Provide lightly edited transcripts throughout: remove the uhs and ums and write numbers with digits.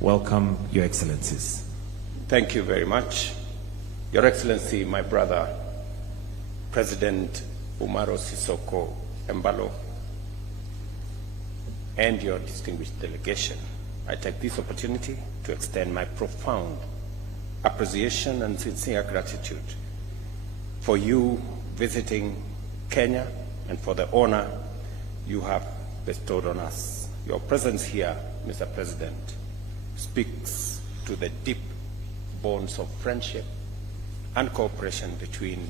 Welcome, Your Excellencies. Thank you very much. Your Excellency, my brother, President Umaro Sisoko Embalo, and your distinguished delegation, I take this opportunity to extend my profound appreciation and sincere gratitude for you visiting Kenya and for the honor you have bestowed on us. Your presence here, Mr. President, speaks to the deep bonds of friendship and cooperation between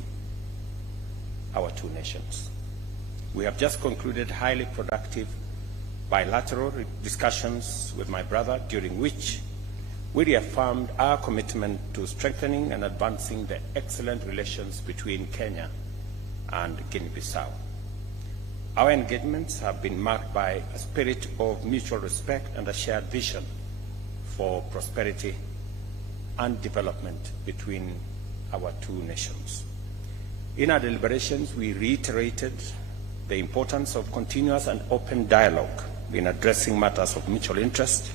our two nations. We have just concluded highly productive bilateral discussions with my brother, during which we reaffirmed our commitment to strengthening and advancing the excellent relations between Kenya and Guinea-Bissau. Our engagements have been marked by a spirit of mutual respect and a shared vision for prosperity and development between our two nations. In our deliberations, we reiterated the importance of continuous and open dialogue in addressing matters of mutual interest,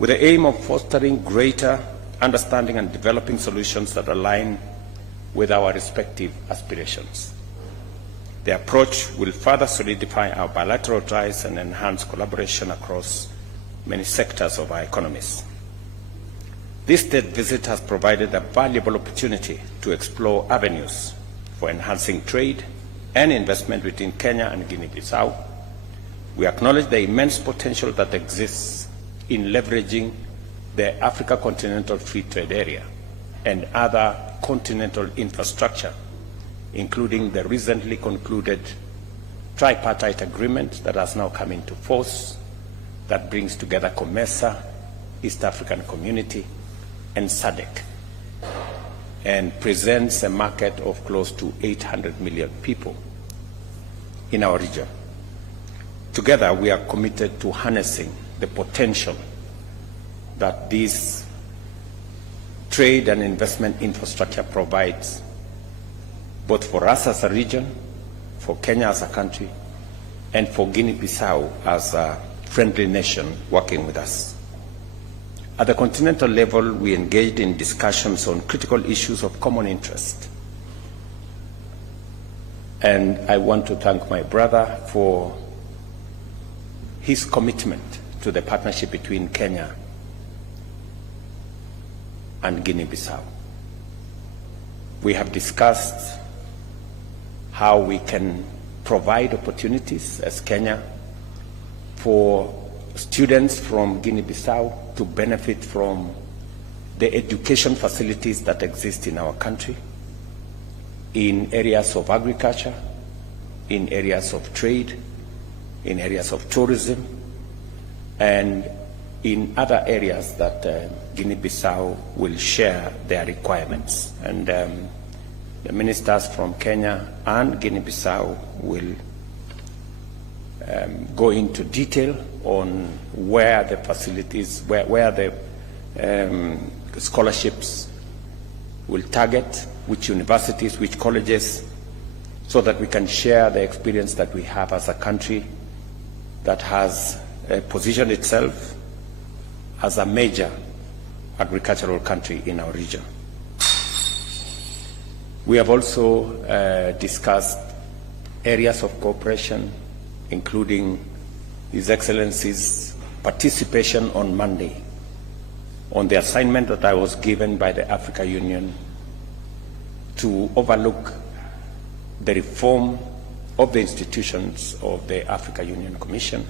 with the aim of fostering greater understanding and developing solutions that align with our respective aspirations. The approach will further solidify our bilateral ties and enhance collaboration across many sectors of our economies. This state visit has provided a valuable opportunity to explore avenues for enhancing trade and investment between Kenya and Guinea-Bissau. We acknowledge the immense potential that exists in leveraging the Africa Continental Free Trade Area and other continental infrastructure, including the recently concluded tripartite agreement that has now come into force, that brings together COMESA, East African Community, and SADC, and presents a market of close to 800 million people in our region. Together, we are committed to harnessing the potential that this trade and investment infrastructure provides, both for us as a region, for Kenya as a country, and for Guinea-Bissau as a friendly nation working with us. At the continental level, we engaged in discussions on critical issues of common interest. And I want to thank my brother for his commitment to the partnership between Kenya and Guinea-Bissau. We have discussed how we can provide opportunities as Kenya for students from Guinea-Bissau to benefit from the education facilities that exist in our country, in areas of agriculture, in areas of trade, in areas of tourism, and in other areas that Guinea-Bissau will share their requirements. And the ministers from Kenya and Guinea-Bissau will go into detail on where the facilities, where the scholarships will target, which universities, which colleges, so that we can share the experience that we have as a country that has positioned itself as a major agricultural country in our region. We have also discussed areas of cooperation, including His Excellency's participation on Monday on the assignment that I was given by the Africa Union to overlook the reform of the institutions of the Africa Union Commission,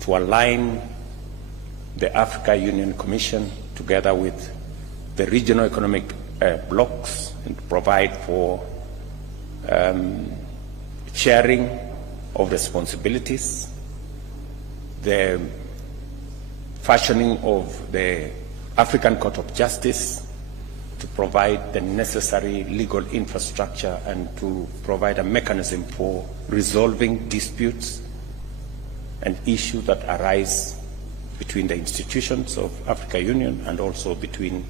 to align the Africa Union Commission together with the regional economic blocs and provide for sharing of responsibilities, the fashioning of the African Court of Justice to provide the necessary legal infrastructure and to provide a mechanism for resolving disputes and issues that arise between the institutions of Africa Union and also between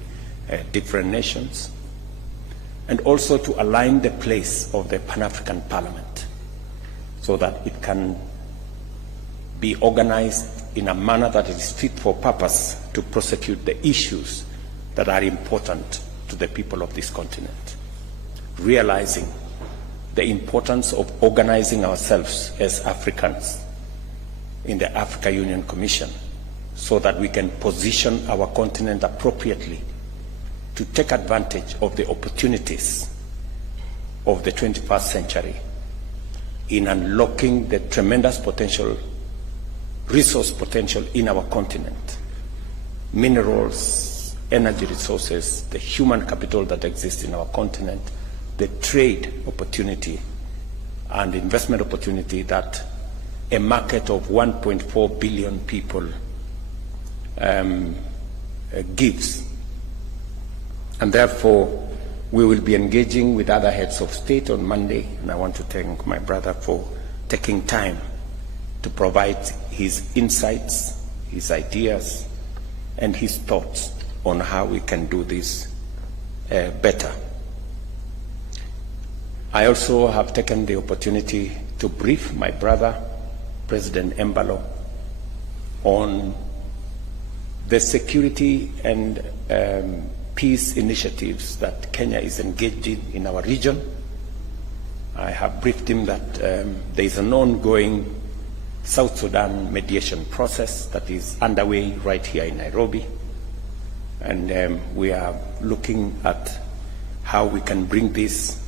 different nations, and also to align the place of the Pan-African Parliament so that it can be organized in a manner that is fit for purpose to prosecute the issues that are important to the people of this continent, realizing the importance of organizing ourselves as Africans in the Africa Union Commission so that we can position our continent appropriately to take advantage of the opportunities of the 21st century in unlocking the tremendous potential, resource potential in our continent, minerals, energy resources, the human capital that exists in our continent, the trade opportunity and investment opportunity that a market of 1.4 billion people gives. And therefore, we will be engaging with other heads of state on Monday, and I want to thank my brother for taking time to provide his insights, his ideas, and his thoughts on how we can do this better. I also have taken the opportunity to brief my brother, President Embalo, on the security and peace initiatives that Kenya is engaged in our region. I have briefed him that there is an ongoing South Sudan mediation process that is underway right here in Nairobi, and we are looking at how we can bring this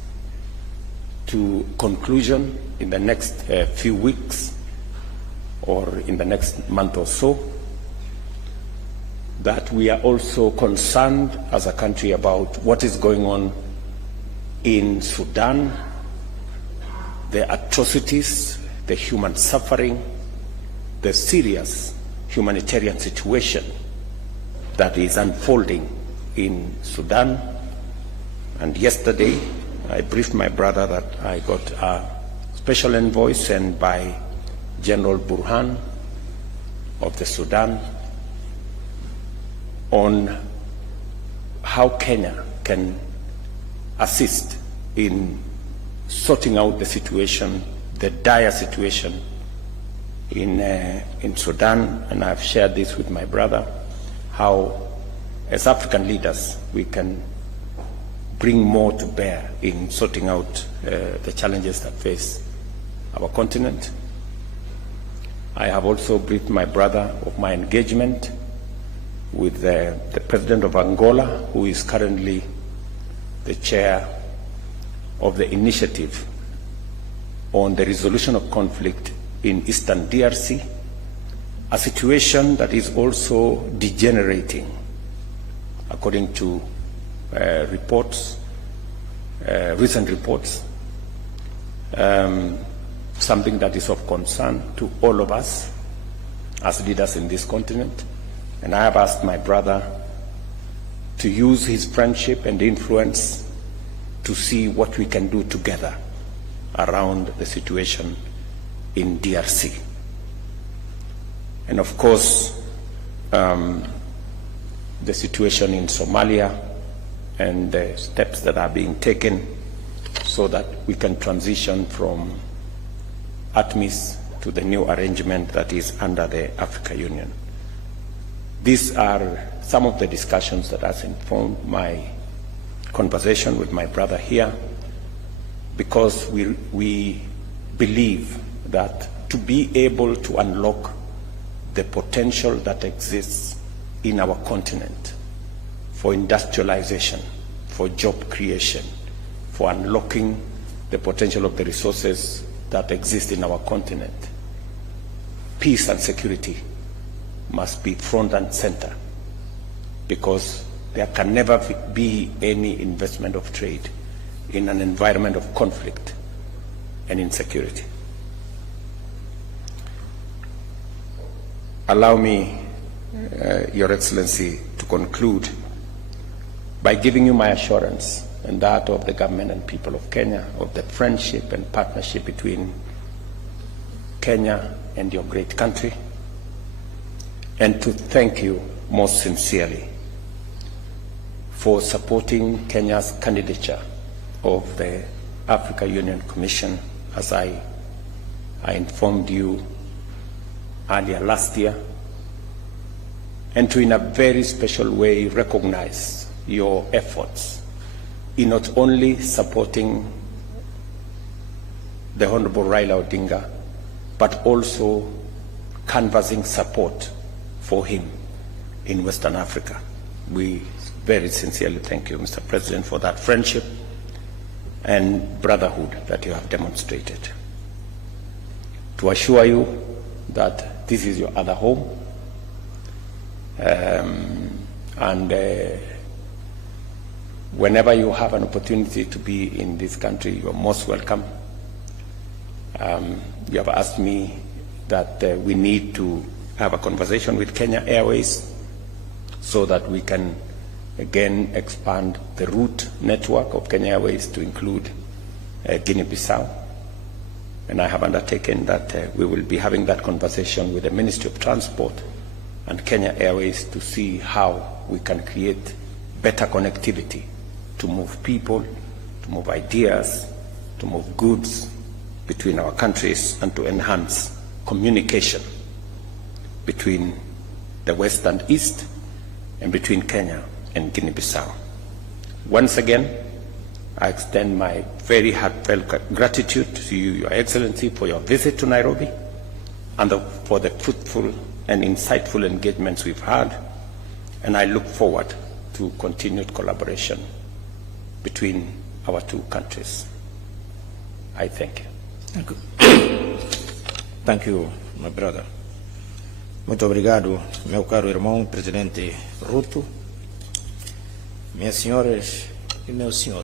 to conclusion in the next few weeks or in the next month or so. That we are also concerned as a country about what is going on in Sudan, the atrocities, the human suffering, the serious humanitarian situation that is unfolding in Sudan. And yesterday, I briefed my brother that I got a special envoy sent by General Burhan of the Sudan on how Kenya can assist in sorting out the situation, the dire situation in Sudan. And I've shared this with my brother, how as African leaders we can bring more to bear in sorting out the challenges that face our continent. I have also briefed my brother of my engagement with the President of Angola, who is currently the chair of the initiative on the resolution of conflict in Eastern DRC, a situation that is also degenerating, according to reports, recent reports, something that is of concern to all of us as leaders in this continent. And I have asked my brother to use his friendship and influence to see what we can do together around the situation in DRC. And of course, the situation in Somalia and the steps that are being taken so that we can transition from ATMIS to the new arrangement that is under the Africa Union. These are some of the discussions that has informed my conversation with my brother here, because we believe that to be able to unlock the potential that exists in our continent for industrialization, for job creation, for unlocking the potential of the resources that exist in our continent, peace and security must be front and center, because there can never be any investment of trade in an environment of conflict and insecurity. Allow me, Your Excellency, to conclude by giving you my assurance and that of the government and people of Kenya of the friendship and partnership between Kenya and your great country, and to thank you most sincerely for supporting Kenya's candidature of the Africa Union Commission, as I informed you earlier last year, and to, in a very special way, recognize your efforts in not only supporting the Honorable Raila Odinga, but also canvassing support for him in Western Africa. We very sincerely thank you, Mr. President, for that friendship and brotherhood that you have demonstrated. To assure you that this is your other home, and whenever you have an opportunity to be in this country, you are most welcome. You have asked me that we need to have a conversation with Kenya Airways so that we can again expand the route network of Kenya Airways to include Guinea-Bissau. And I have undertaken that we will be having that conversation with the Ministry of Transport and Kenya Airways to see how we can create better connectivity to move people, to move ideas, to move goods between our countries, and to enhance communication between the West and East and between Kenya and Guinea-Bissau. Once again, I extend my very heartfelt gratitude to you, Your Excellency, for your visit to Nairobi and for the fruitful and insightful engagements we've had, and I look forward to continued collaboration between our two countries. I thank you. Thank you, my brother. Muito obrigado, meu caro irmão, presidente Ruto, minhas senhoras e meus senhores.